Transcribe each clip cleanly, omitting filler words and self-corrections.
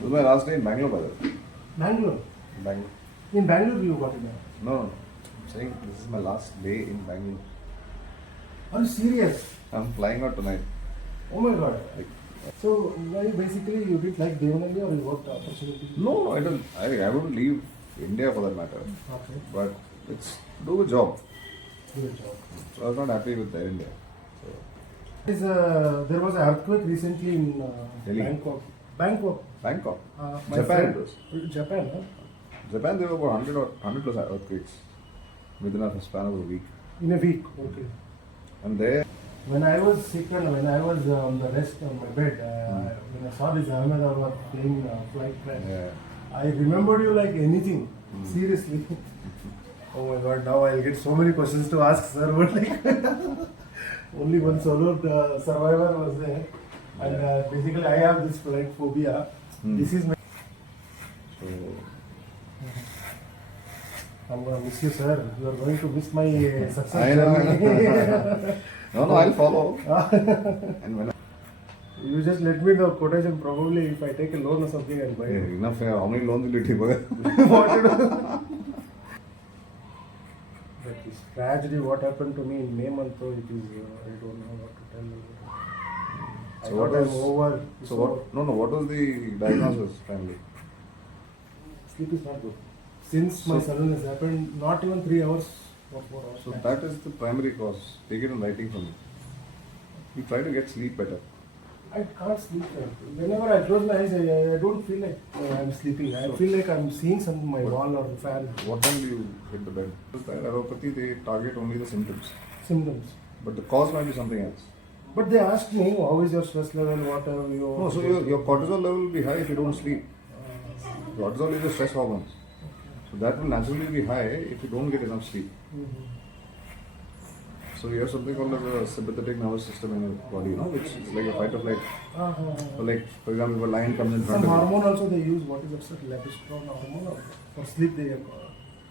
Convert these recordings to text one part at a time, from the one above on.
This was my last day in Bangalore, by the way. Bangalore. Bangalore. In Bangalore you got it. No, I'm saying this is my last day in Bangalore. Are you serious? I'm flying out tonight. Oh my god. Like, So why basically you didn't like Devanagari or you got the opportunity? no, I don't. I wouldn't leave India for that matter. Okay. But it's do a job. Good job. So I was not happy with Air India. So There was an earthquake recently in Delhi. Bangkok. Bangkok. Bangkok, My Japan. friend- It was. Japan, huh? Japan, there were about 100 plus earthquakes within a span of a week. In a week. Okay. And there, When I was sick and when I was on the rest on my bed, when I saw this Ahmedabad plane flight crash, yeah, I remembered you like anything. Hmm. Seriously. Oh my god, now I'll get so many questions to ask, sir. But like, only one solo survivor was there. And basically, I have this flight phobia. Hmm. This is my. so I'm gonna miss you, sir. You are going to miss my success I know. journey. no, I'll follow. And when You just let me know quotation. Probably if I take a loan or something, I'll buy yeah, it. enough, how many loans will you take? What to do? But this tragedy, what happened to me in May month, though, it is, I don't know what to tell you. I So what thought I'm was- over. So what? No, what was the diagnosis finally? Sleep is not good. Since my So- sudden has happened, not even 3 hours or 4 hours. So that is the primary cause. Take it in writing from me. You try to get sleep better. I can't sleep. Whenever I close my eyes, I don't feel like I'm sleeping. I feel like I'm seeing something on my wall or the fan. What time do you hit the bed? With that allopathy, they target only the symptoms, Symptoms. but the cause might be something else. But they asked me, how is your stress level, what have you... No, so your cortisol level will be high if you don't sleep. Cortisol is the stress hormones. So that will naturally be high if you don't get enough sleep. Mhm. So you have something called as a sympathetic nervous system in your body, which is like a fight or flight. So like, for example, if a lion comes in front Some of you. hormone also they use, what is that, sir? Lepistrone hormone or for sleep they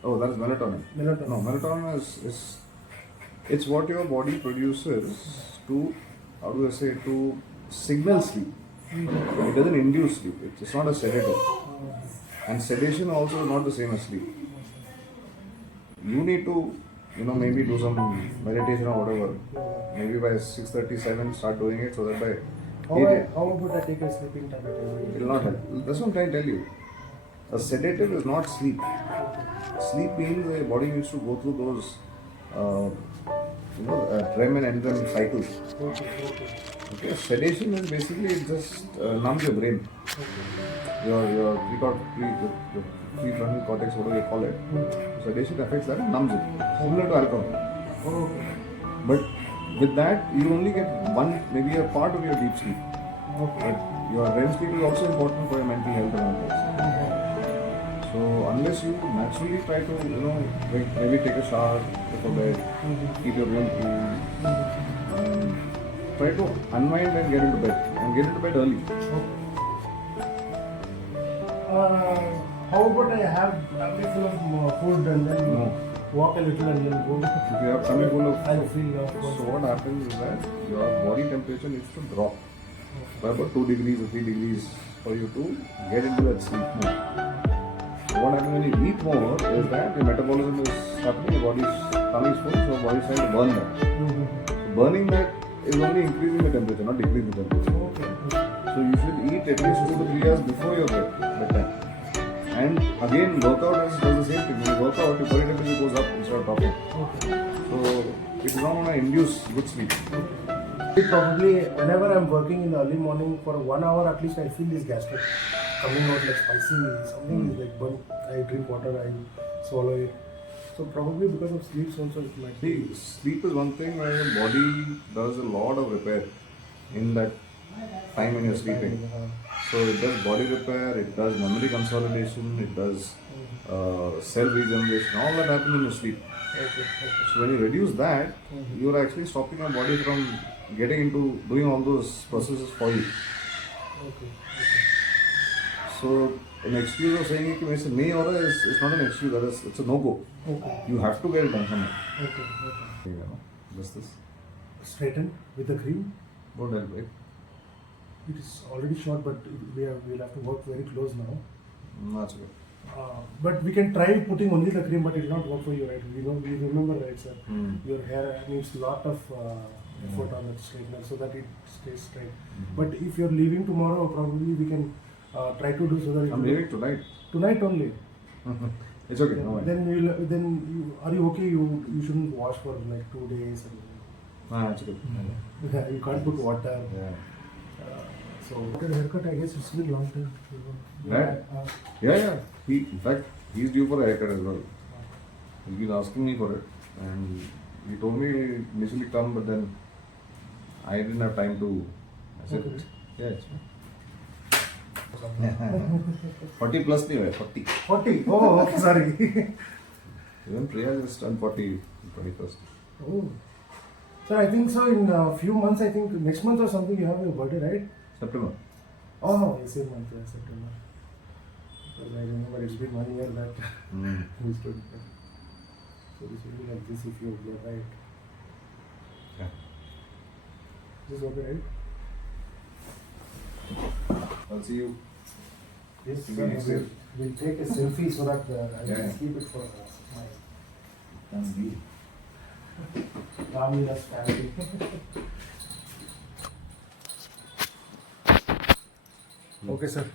Oh, that is melatonin. melatonin. No, melatonin is it's what your body produces to, how do I say, to signal sleep. It doesn't induce sleep. It's not a sedative. And sedation also is not the same as sleep. You need to, maybe do some meditation or whatever. Maybe by 6:37 start doing it so that by 8 How about I take a sleeping tablet every it day? will not help. That's what I'm trying to tell you. A sedative is not sleep. Sleep means the body needs to go through those, REM and NREM cycles. Okay. Okay, sedation is basically it just numbs your brain. Your prefrontal cortex, whatever you call it. Sedation affects that and numbs it. Similar to alcohol. Okay. But with that, you only get maybe a part of your deep sleep. Okay. But your REM sleep is also important for your mental health and all this. So unless you naturally try to, maybe take a shower before bed, keep your room cool, try to unwind and get into bed. And get into bed early. How about I have a bit full of food and then No. walk a little and then go? If you have tummy full of I'll feel so what happens is that your body temperature needs to drop by about 2 degrees or 3 degrees for you to get into that sleep mode. So what happens when you eat more is that your metabolism is happening, your body's tummy is full, so your body is trying to burn that. So burning that is only increasing the temperature, not decreasing the temperature. Okay. So you should eat at least 2 to 3 hours before your bedtime. And again, workout does the same thing. When you work out, your body temperature goes up instead of dropping. Okay. So it is not going to induce good sleep. Probably whenever I'm working in the early morning for 1 hour at least I feel this gastric coming out like spicy, something is like burnt. I drink water, I swallow it. So probably because of sleep also it might be. See, sleep is one thing where your body does a lot of repair in that time when you're sleeping. So it does body repair, it does memory consolidation, it does cell regeneration, all that happens in your sleep. Okay. So when you reduce that, you are actually stopping your body from getting into doing all those processes for you. Okay. So an excuse of saying it is nahi ho raha is not an excuse, it's a no-go. Okay. You have to get it done somewhere. Okay. Just this. Straighten with the cream. Won't help, right? it is already short, but we'll have to work very close now. That's good. But we can try putting only the cream, but it will not work for you, right? We remember, right, sir? Mm. Your hair needs lot of effort on that straightener so that it stays straight. But if you're leaving tomorrow, probably we can try to do so that it I'm will- leaving tonight. tonight only. It's okay. No Then are you okay? You shouldn't wash for like 2 days. That's good. And you can't put water. Yeah. So haircut, I guess it's been long time. Right. Yeah. In fact, he's due for a haircut as well. He's been asking me for it, and he told me initially come, but then I didn't have time to. I said, Okay. yeah, it's fine. 40 plus नहीं हुआ 40. 40. Oh, okay, sorry. Even Priya just turned 40 21st. Oh. So I think so in a few months, I think next month or something you have your birthday, right? September. Oh, same month, yeah, September. Because I remember it's been 1 year that Mm. we stood. So this will be like this if you get right. Yeah. This is okay, right? I'll see you. Yes, See you sir. next year. We'll take a selfie so that I Yeah. can keep it for my Can be. Ramira's family. Okay, sir.